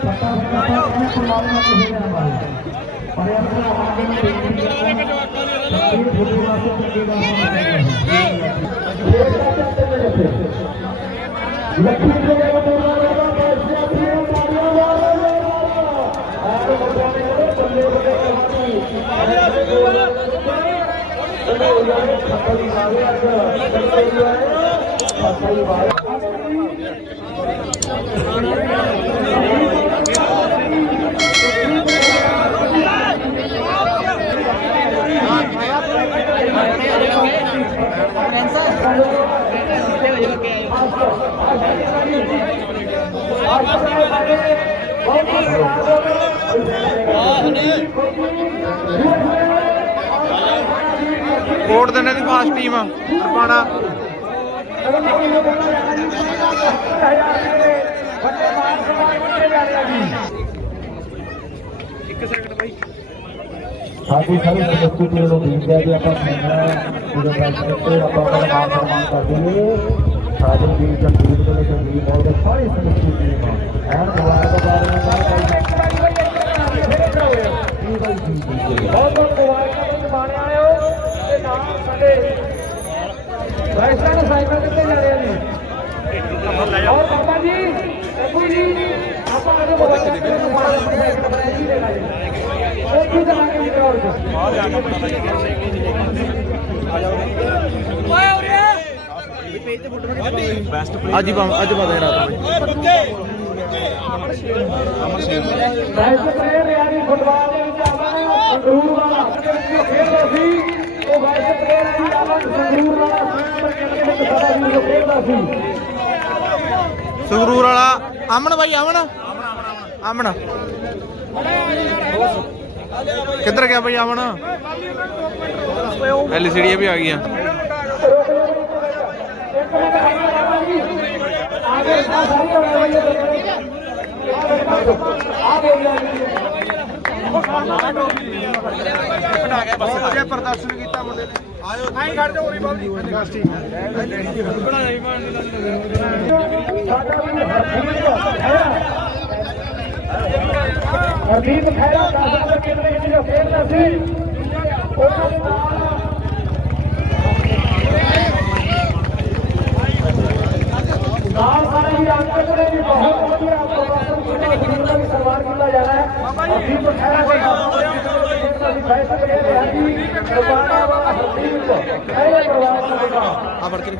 ਪੱਤਾ ਪੱਤਾ ਕਹਿੰਦੇ ਪਰਮਾਤਮਾ ਕਿਸੇ ਦਾ ਮਾਰੇ ਪਰ ਇਹ ਆਪਣਾ ਆਵਾਜ਼ ਨੂੰ ਬੇਨਤੀ ਕਰਦਾ ਇਹ ਫੁੱਟੂ ਵਾਸਤੇ ਚੰਗੀ ਗੱਲ ਲੱਖੀ ਦੇ ਬੋਲਣਾ ਦਾ ਪੈਸੇ ਆਪਣੀਆਂ ਮਾਰੀਆਂ ਵਾਲਾ ਆਹ ਮੁੰਡਿਆਂ ਨੇ ਕਹਿੰਦੇ ਬੱਲੇ ਬੱਲੇ ਕਹਾਣੀ ਚਲੋ ਯਾਰ ਫਸਲ ਹੀ ਮਾਰੇ ਅੱਜ ਫਸਲ ਹੀ ਆਏ ਕੋਟ ਦਿੰਨੇ ਦੀ ਫਾਸਟ ਟੀਮ ਰਪਾਣਾ ਸਾਡੀ ਸਾਰੀ ਸਮੁੱਚੀ ਟੀਮ ਨੂੰ ਬੇਨਤੀ ਹੈ ਕਿ ਆਪਾਂ ਸੁਣਨਾ ਜਿਹੜੇ ਦਰਸ਼ਕ ਤੇ ਆਪਾਂ ਆਪਣਾ ਮਾਨ ਸਨਮਾਨ ਕਰਦੇ ਹਾਂ। ਸਾਡੇ ਵੀਰ ਜੰਗੀਰ ਦੇ ਜੰਗੀਰ ਬਹੁਤ ਦੇ ਸਾਰੀ ਸਮੁੱਚੀ ਟੀਮ ਐਨ ਮੁਬਾਰਕ ਦਾ ਬਹੁਤ ਬਹੁਤ ਮੁਬਾਰਕਾਂ ਤੁਹਾਨੂੰ ਮਾਣੇ ਆਇਓ ਤੇ ਨਾਮ ਸਾਡੇ ਵੈਸਟਰਨ ਸਾਈਕਲ ਕਿੱਥੇ ਜਾ ਰਹੇ ਨੇ। ਔਰ ਬਾਬਾ ਜੀ, ਬੱਬੂ ਜੀ, ਆਪਾਂ ਅਗੇ ਮੁਬਾਰਕਾਂ ਦੇ ਮੁਬਾਰਕ ਸਾਈਕਲ ਬਣਾਈ ਜੀ ਲੈਣਾ ਜੀ। ਉਹ ਕਿੱਥੇ ਜਾ ਕੇ ਨਿਕਲ ਅੱਜ ਹੀ ਪਾ- ਅੱਜ ਪਤਾ ਰਾਤ ਨੂੰ। ਬੈਸਟ ਪਲੇਅਰ ਯਾਰੀ ਫੁੱਟਬਾਲ ਦੇ ਵਿੱਚ ਆਵਾਂ ਸੰਗਰੂਰ ਵਾਲਾ ਜੋ ਖੇਡਦਾ ਸੀ। ਉਹ ਬੈਸਟ ਪਲੇਅਰ ਹੈ ਜੀ ਆਵਾਂ ਸੰਗਰੂਰ ਵਾਲਾ ਨੰਬਰ ਕਿੰਨੇ ਵਿੱਚ ਸਾਡਾ ਵੀਰ ਜੋ ਖੇਡਦਾ ਸੀ। ਸੰਗਰੂਰ ਵਾਲਾ ਅਮਨ ਬਾਈ ਅਮਨ? ਅਮਨ। ਕਿੱਧਰ ਗਿਆ ਬਾਈ ਅਮਨ? ਐਲਸੀਡੀ ਵੀ ਆ ਗਈਆਂ। ਆਗੇ ਸਾਰੀ ਆਵਾਜ਼ ਆ ਗਈ ਬਹੁਤ ਵਧੀਆ ਪ੍ਰਦਰਸ਼ਨ ਕੀਤਾ ਮੁੰਡੇ ਨੇ। ਆਇਓ ਨਹੀਂ ਖੜ ਜਾ ਉਰੀ ਬਾਬੂ ਜੀ ਹਰਦੀਪ ਖੈਰਾ 10 ਕਿੰਨੇ ਵਿੱਚ ਜੋ ਖੇਡਦਾ ਸੀ ਉਹਨਾਂ ਦੇ ਨਾਲ ਸਾਰੇ ਹੀ ਅੰਕਲ ਨੇ ਵੀ ਬਹੁਤ ਵਧੀਆ ਪ੍ਰਦਰਸ਼ਨ ਕੀਤਾ ਗੁਰੂ ਦਾ ਵੀ ਸਨਮਾਨ ਕੀਤਾ ਜਾਣਾ ਹੈ ਹਰਦੀਪ ਖੈਰਾ ਦੇ ਨਾਲ ਖੇਡਦਾ ਸੀ ਫੈਸਲੇ ਦੇ ਰਿਹਾ ਜੀ ਦੁਬਾਰਾ ਵਾਲਾ ਹਰਦੀਪ ਖੈਰੇ ਪਰਿਵਾਰ ਦਾ ਬੇਟਾ ਆ ਫੜ ਕੇ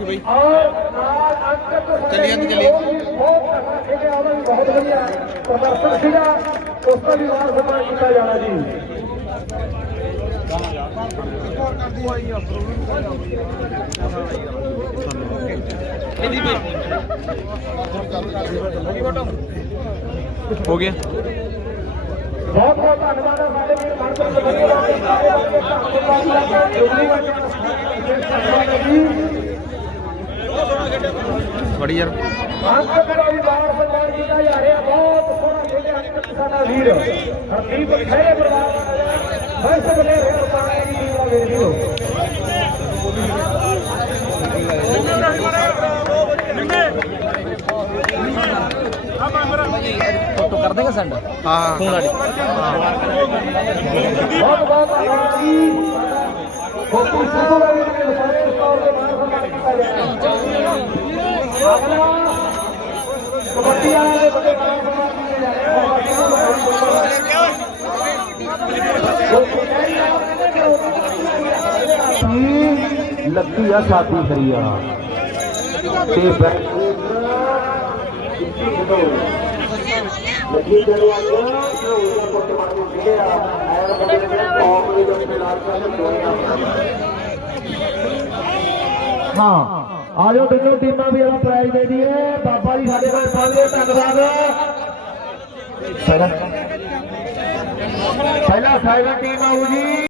ਬਹੁਤ ਬਹੁਤ ਜੀ ਧੰਨਵਾਦ ਹੈ ਸਾਡੇ ਵੀਰ ਮਨਪ੍ਰੀਤ ਬੰਦੇ ਦਾ ਸਾਰੇ ਆਪਣੇ ਧੰਨਵਾਦ ਜੁਗਲੀ ਬੜੀ ਯਾਰ। ਅੰਕ ਦਾ ਵੀ ਬਾਰ ਸਨਮਾਨ ਕੀਤਾ ਜਾ ਰਿਹਾ ਬਹੁਤ ਸੋਹਣਾ ਖੇਡਿਆ ਅੰਕ ਸਾਡਾ ਵੀਰ। ਹਰਦੀਪ ਖੈਰੇ ਪਰਿਵਾਰ ਦਾ ਫਸਟ ਬਲੇ ਹੋਰ ਪਾਣੇ ਦੀ ਟੀਮ ਦਾ ਵੀਰ ਜੀ ਫੋਟੋ ਕਰ ਦੇਗਾ ਸੈਂਡ ਹਾਂ ਫੋਨ ਲੱਗੀ ਜਦੋਂ ਆ ਉਹਦਾ ਪੁੱਤ ਬਣ ਕੇ ਖੇਡਿਆ ਐਨ ਬੰਦੇ ਨੇ ਕੌਮ ਦੇ ਵਿੱਚ ਲਾਲ ਸਾਹਿਬ ਦੋਇਆ ਹਾਂ ਆ ਜਾਓ ਤਿੰਨੋਂ ਟੀਮਾਂ ਵੀ ਇਹਦਾ ਪ੍ਰਾਈਜ਼ ਦੇ ਦਈਏ। ਬਾਬਾ ਜੀ ਸਾਡੇ ਕੋਲ ਪਹੁੰਚੇ ਧੰਨਵਾਦ। ਪਹਿਲਾ ਪਹਿਲਾ ਟੀਮ ਆਊ ਜੀ।